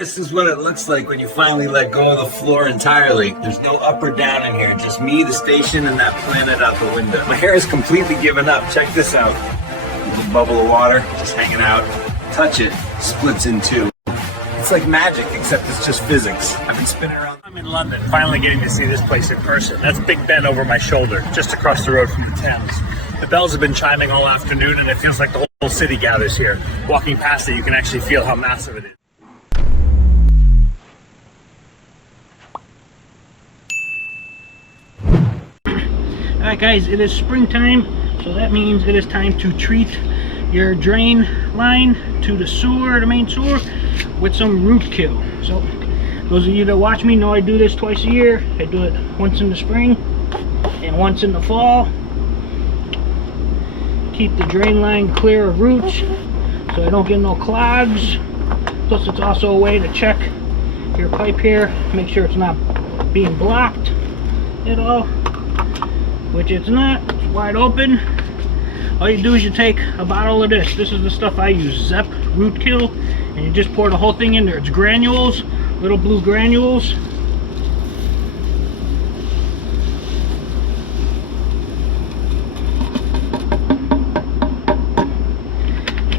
This is what it looks like when you finally let go of the floor entirely. There's no up or down in here, just me, the station, and that planet out the window. My hair is completely given up. Check this out. There's a bubble of water just hanging out. Touch it, splits in two. It's like magic, except it's just physics. I've been spinning around. I'm in London, finally getting to see this place in person. That's Big Ben over my shoulder, just across the road from the Thames. The bells have been chiming all afternoon, and it feels like the whole city gathers here. Walking past it, you can actually feel how massive it is. Alright guys, it is springtime, so that means it is time to treat your drain line to the sewer, the main sewer, with some root kill. So those of you that watch me know I do this twice a year. I do it once in the spring and once in the fall. Keep the drain line clear of roots so I don't get no clogs. Plus it's also a way to check your pipe here, make sure it's not being blocked at all. Which it's not, it's wide open. All you do is you take a bottle of this. This is the stuff I use, Zep Root Kill, and you just pour the whole thing in there. It's granules, little blue granules.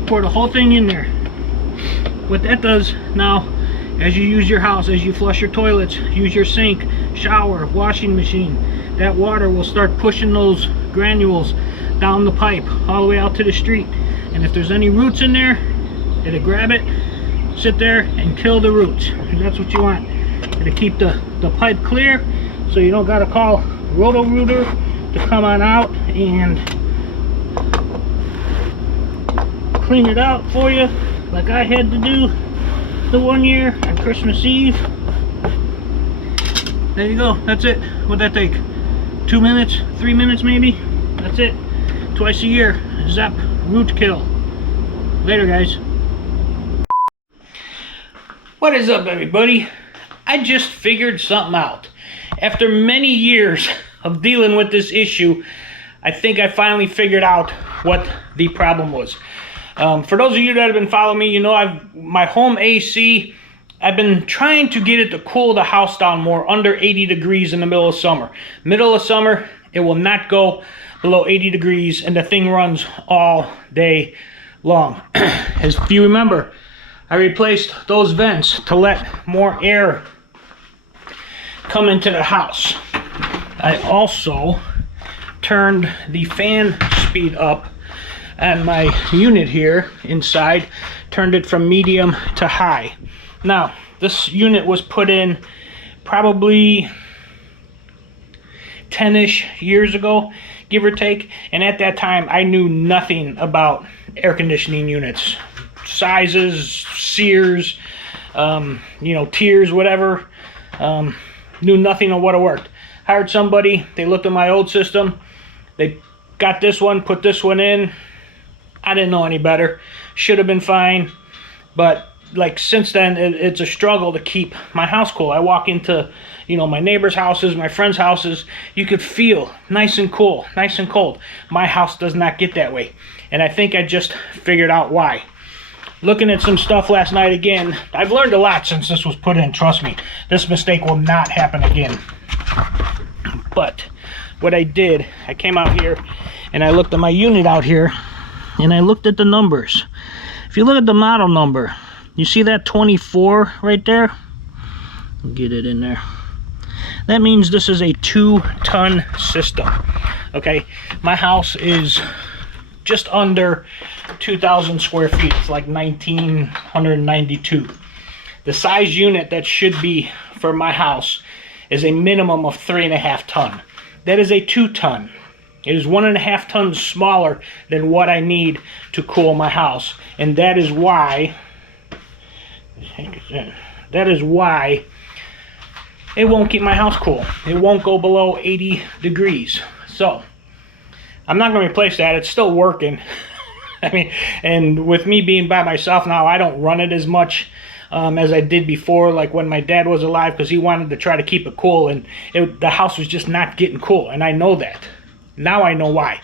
Pour the whole thing in there. What that does now, as you use your house, as you flush your toilets, use your sink, shower, washing machine, that water will start pushing those granules down the pipe all the way out to the street. And if there's any roots in there, it'll grab it, sit there and kill the roots. And that's what you want. It'll keep the pipe clear, so you don't gotta call Roto-Rooter to come on out and clean it out for you like I had to do the one year on Christmas Eve. There you go, that's it. What'd that take? 2 minutes, 3 minutes maybe? That's it. Twice a year, Zep Root Kill. Later guys. What is up everybody? I just figured something out. After many years of dealing with this issue, I think I finally figured out what the problem was. For those of you that have been following me, you know my home AC, I've been trying to get it to cool the house down more, under 80 degrees in the middle of summer. Middle of summer, it will not go below 80 degrees and the thing runs all day long. As if you remember, I replaced those vents to let more air come into the house. I also turned the fan speed up and my unit here inside, turned it from medium to high. Now, this unit was put in probably 10-ish years ago, give or take, and at that time I knew nothing about air conditioning units. Sizes, Sears, you know, tiers, whatever. Knew nothing of what it worked. Hired somebody, they looked at my old system, they got this one, put this one in. I didn't know any better. Should have been fine, but like since then it's a struggle to keep my house cool. I walk into, you know, my neighbors' houses, my friends' houses, you could feel nice and cool, nice and cold. My house does not get that way, and I think I just figured out why. Looking at some stuff last night again, I've learned a lot since this was put in. Trust me, this mistake will not happen again. But what I did, I came out here and I looked at my unit out here and I looked at the numbers. If you look at the model number, you see that 24 right there? Get it in there. That means this is a 2-ton system. Okay, my house is just under 2,000 square feet. It's like 1,992. The size unit that should be for my house is a minimum of 3.5 ton. That is a 2-ton. It is 1.5 tons smaller than what I need to cool my house, and that is why it won't keep my house cool. It won't go below 80 degrees. So I'm not going to replace that. It's still working. I mean, and with me being by myself now, I don't run it as much as I did before, like when my dad was alive, because he wanted to try to keep it cool, and the house was just not getting cool, and I know that. Now I know why.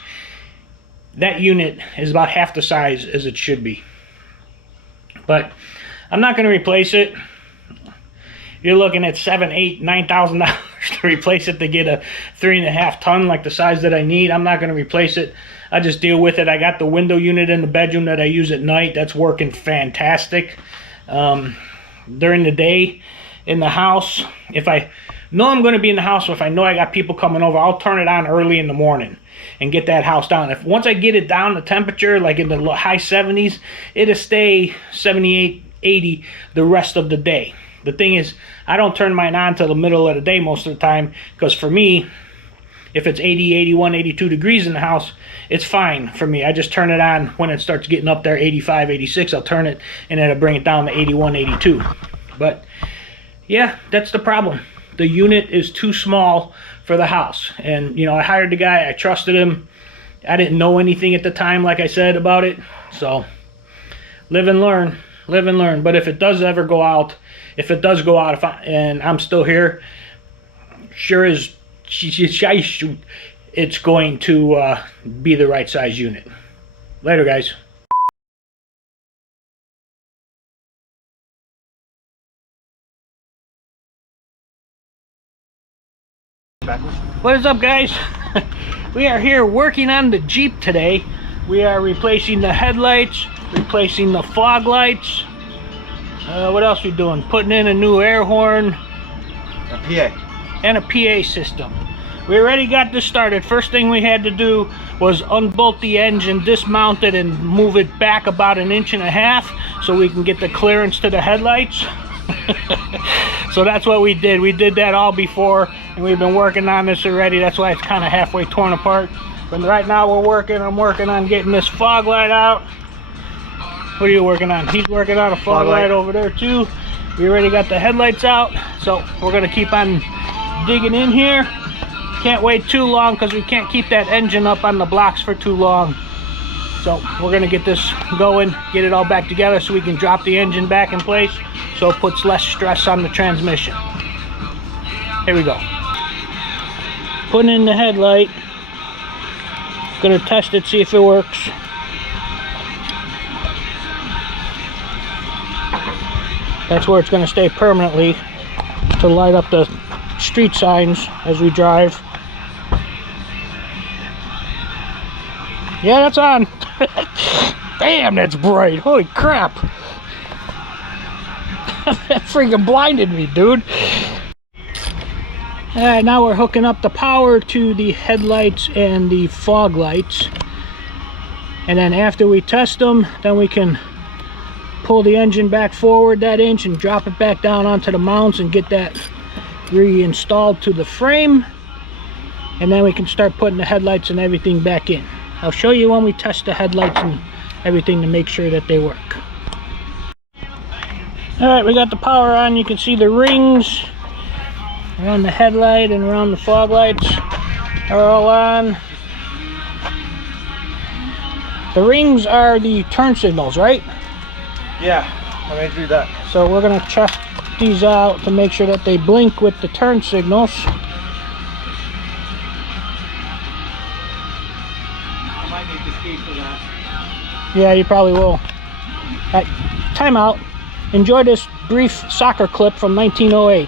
That unit is about half the size as it should be. But I'm not going to replace it. you're looking at $7,000, $8,000, $9,000 to replace it to get a 3.5 ton like the size that I need. I'm not going to replace it. I just deal with it. I got the window unit in the bedroom that I use at night. That's working fantastic. During the day in the house, if I know I'm going to be in the house, or if I know I got people coming over, I'll turn it on early in the morning and get that house down. If once I get it down the temperature, like in the high 70s, it'll stay 78, 80 the rest of the day. The thing is, I don't turn mine on till the middle of the day most of the time, because for me, if it's 80, 81, 82 degrees in the house, it's fine for me. I just turn it on when it starts getting up there, 85, 86, I'll turn it, and it'll bring it down to 81, 82. But yeah, that's the problem. The unit is too small for the house. And, you know, I hired the guy, I trusted him. I didn't know anything at the time, like I said, about it. So, live and learn, live and learn. But if it does ever go out, and I'm still here, sure as it's going to be the right size unit. Later, guys. What is up, guys? We are here working on the Jeep today. We are replacing the headlights, replacing the fog lights. What else are we doing? Putting in a new air horn. A PA. And a PA system. We already got this started. First thing we had to do was unbolt the engine, dismount it, and move it back about 1.5 inches so we can get the clearance to the headlights. So that's what we did. We did that all before, and we've been working on this already. That's why it's kind of halfway torn apart. But right now I'm working on getting this fog light out. What are you working on? He's working on a fog light over there too. We already got the headlights out, so we're gonna keep on digging in here. Can't wait too long because we can't keep that engine up on the blocks for too long. So we're gonna get this going, get it all back together so we can drop the engine back in place so it puts less stress on the transmission. Here we go. Putting in the headlight. Gonna test it, see if it works. That's where it's going to stay permanently to light up the street signs as we drive. Yeah, that's on. Damn, that's bright. Holy crap. That freaking blinded me, dude. Alright, now we're hooking up the power to the headlights and the fog lights. And then after we test them, then we can pull the engine back forward that inch and drop it back down onto the mounts and get that reinstalled to the frame, and then we can start putting the headlights and everything back in. I'll show you when we test the headlights and everything to make sure that they work. Alright, we got the power on. You can see the rings around the headlight and around the fog lights are all on. The rings are the turn signals, right? Yeah, let me do that. So we're going to check these out to make sure that they blink with the turn signals. I might need this key for that. Yeah, you probably will. Right, time out. Enjoy this brief soccer clip from 1908.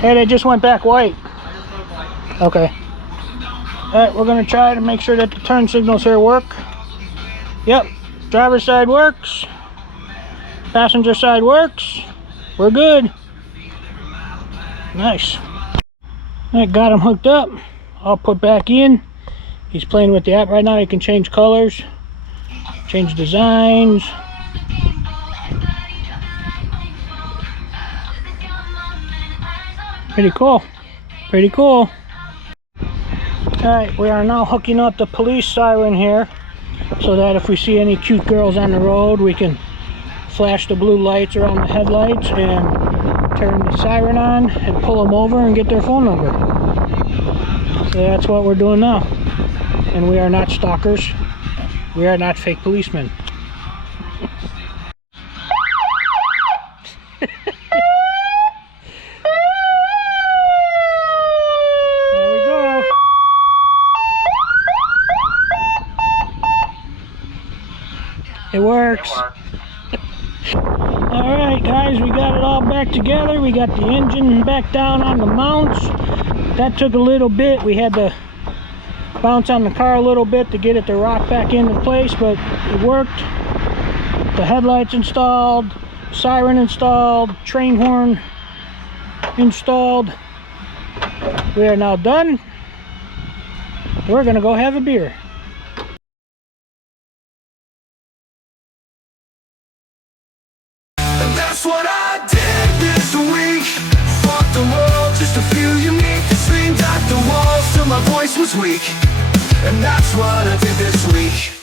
Hey, they just went back white. Okay. Alright, we're going to try to make sure that the turn signals here work. Yep, driver's side works. Passenger side works. We're good. Nice. Alright, got him hooked up. All put back in. He's playing with the app right now. He can change colors, change designs. Pretty cool. Pretty cool. Alright, we are now hooking up the police siren here so that if we see any cute girls on the road, we can flash the blue lights around the headlights and turn the siren on and pull them over and get their phone number. So that's what we're doing now. And we are not stalkers. We are not fake policemen. There we go. It works. Alright guys, we got it all back together. We got the engine back down on the mounts. That took a little bit. We had to bounce on the car a little bit to get it to rock back into place, but it worked. The headlights installed, siren installed, train horn installed. We are now done. We're gonna go have a beer. That's what I did this week. Fought the world just to feel unique. Screamed at the walls till my voice was weak. And that's what I did this week.